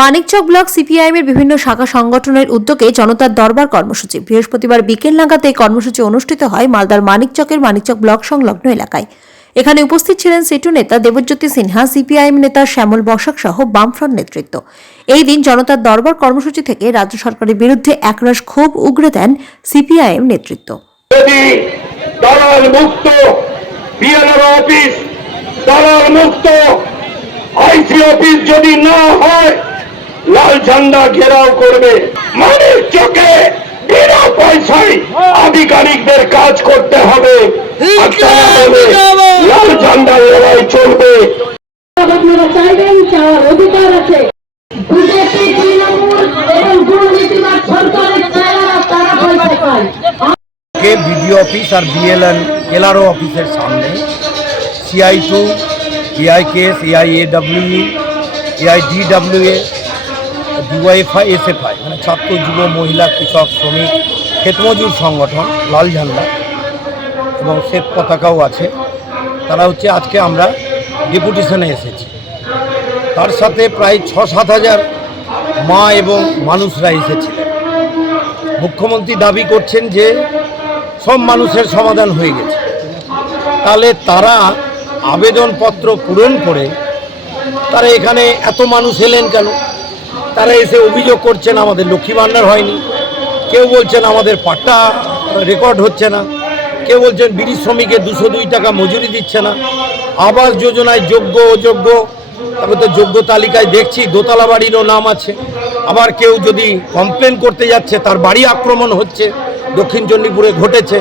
Manikchak block সিপিআইএমের বিভিন্ন শাখা সংগঠনের উদ্যোগে জনতার দরবার কর্মসূচি বৃহস্পতিবার বিকেল নাগাদ এই কর্মসূচি অনুষ্ঠিত হয় মালদার মানিকচকের মানিকচক ব্লক সংলগ্ন এলাকায়। এখানে উপস্থিত ছিলেন সিটু নেতা দেবজ্যোতি সিনহা, সিপিআইএম নেতা শ্যামল বসাক সহ বামফ্রন্ট নেতৃত্ব। এই দিন জনতার দরবার কর্মসূচি থেকে রাজ্য সরকারের বিরুদ্ধে একরাশ ক্ষোভ উগরে দেন সিপিআইএম নেতৃত্ব। দালাল মুক্ত বিএলআর অফিস, দালাল মুক্ত আইসি অফিস যদি না হয়, লাল ঝান্ডা ঘেরাও করবে। মানিকচকে বিনা পয়সায় আধিকারিকদের কাজ করতে হবে, লাল ঝান্ডা লড়াই চলবে। আপনারা চাইবেন, চাওয়ার অধিকার আছে। বিজেপি, তৃণমূল এবং দুর্নীতিবাদ সরকারের চায়না, তারা পয়সা পায়। বিডিও অফিস আর বিএলআরও অফিসের সামনে CI2, AIKS, AIAWE, AIDWA, DYFI, SFI মানে ছাত্র, যুব, মহিলা, কৃষক, শ্রমিক, ক্ষেতমজুর সংগঠন, লাল ঝান্ডা এবং শ্বেত পতাকাও আছে। তারা আজকে আমরা ডেপুটেশনে এসেছি। তার সাথে প্রায় 6-7 হাজার মা এবং মানুষরা এসেছিলেন। মুখ্যমন্ত্রী দাবি করছেন যে সব মানুষের সমাধান হয়ে গেছে। তাহলে তারা আবেদনপত্র পূরণ করে তারা এখানে এত মানুষ এলেন কেন? তারা এসে অভিযোগ করছেন আমাদের লক্ষ্মী ভাণ্ডার হয়নি, কেউ বলছেন আমাদের পাট্টা রেকর্ড হচ্ছে না, কেউ বলছেন বিড়ি শ্রমিকের 202 টাকা মজুরি দিচ্ছে না, আবাস যোজনায় যোগ্য অযোগ্য, তবে তো যোগ্য তালিকায় দেখছি দোতলা বাড়িরও নাম আছে। আবার কেউ যদি কমপ্লেন করতে যাচ্ছে তার বাড়ি আক্রমণ হচ্ছে, দক্ষিণ চণ্ডীপুরে ঘটেছে।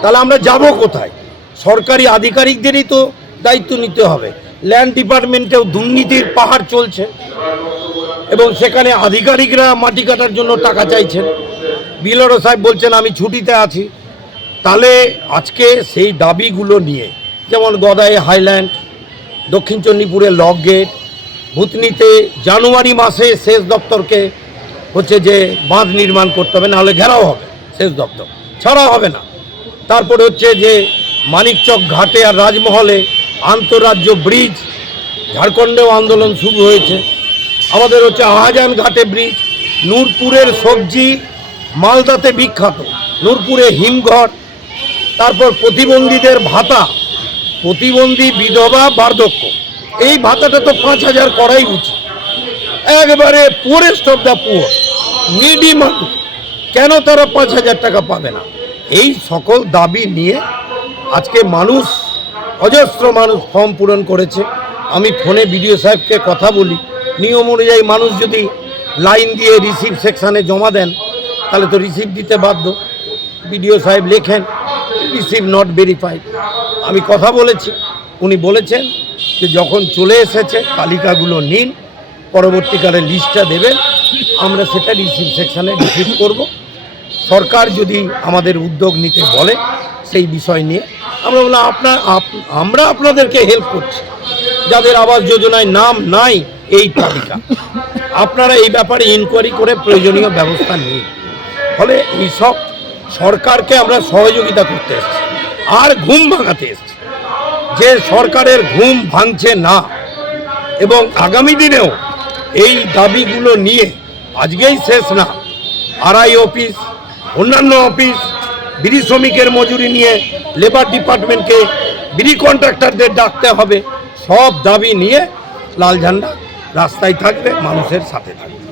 তাহলে আমরা যাব কোথায়? সরকারি আধিকারিকদেরই তো দায়িত্ব নিতে হবে। ল্যান্ড ডিপার্টমেন্টেও দুর্নীতির পাহাড় চলছে এবং সেখানে আধিকারিকরা মাটি কাটার জন্য টাকা চাইছেন। বিএলআরও সাহেব বলছেন আমি ছুটিতে আছি। তাহলে আজকে সেই দাবিগুলো নিয়ে, যেমন গদায়ে হাইল্যান্ড, দক্ষিণ চণ্ডীপুরে লক গেট, ভূতনিতে জানুয়ারি মাসে সেচ দপ্তরকে যে বাঁধ নির্মাণ করতে হবে, নাহলে ঘেরাও হবে, সেচ দপ্তর ছাড়া হবে না। তারপরে যে মানিকচক ঘাটে আর রাজমহলে আন্তঃরাজ্য ব্রিজ, ঝাড়খণ্ডেও আন্দোলন শুরু হয়েছে। আমাদের আহাজান ঘাটে ব্রিজ, নূরপুরের সবজি মালদাতে বিখ্যাত, নূরপুরে হিমঘর। তারপর প্রতিবন্ধীদের ভাতা, প্রতিবন্ধী বিধবা বার্ধক্য, এই ভাতাটা তো 5,000 করাই উচিত। একবারে poorest of the poor, needy মানুষ, কেন তারা 5,000 টাকা পাবে না? এই সকল দাবি নিয়ে আজকে মানুষ, অজস্র মানুষ ফর্ম পূরণ করেছে। আমি ফোনে বিডিও সাহেবকে কথা বলি, নিয়ম অনুযায়ী মানুষ যদি লাইন দিয়ে রিসিভ সেকশানে জমা দেন তাহলে তো রিসিভ দিতে বাধ্য। বিডিও সাহেব লেখেন রিসিভ নট ভেরিফাইড। আমি কথা বলেছি, উনি বলেছেন যে যখন চলে এসেছে তালিকাগুলো নিন, পরবর্তীকালে লিস্টটা দেবেন, আমরা সেটা রিসিভ সেকশানে রিসিভ করব। সরকার যদি আমাদের উদ্যোগ নিতে বলে সেই বিষয় নিয়ে আমরা বললাম আমরা আপনাদেরকে হেল্প করছি। যাদের আবাস যোজনায় নাম নাই এই তালিকা, আপনারা এই ব্যাপারে ইনকোয়ারি করে প্রয়োজনীয় ব্যবস্থা নিন। ফলে এইসব সরকারকে আমরা সহযোগিতা করতে এসেছি আর ঘুম ভাঙাতে এসেছি। যে সরকারের ঘুম ভাঙছে না এবং আগামী দিনেও এই দাবিগুলো নিয়ে, আজকেই শেষ না, আরআই অফিস, অন্যান্য অফিস, বিড়ি শ্রমিকের মজুরি নিয়ে লেবার ডিপার্টমেন্টকে, বিড়ি কন্ট্রাক্টরদের ডাকতে হবে। সব দাবি নিয়ে লাল ঝান্ডা রাস্তায় থাকবে, মানুষের সাথে থাকবে।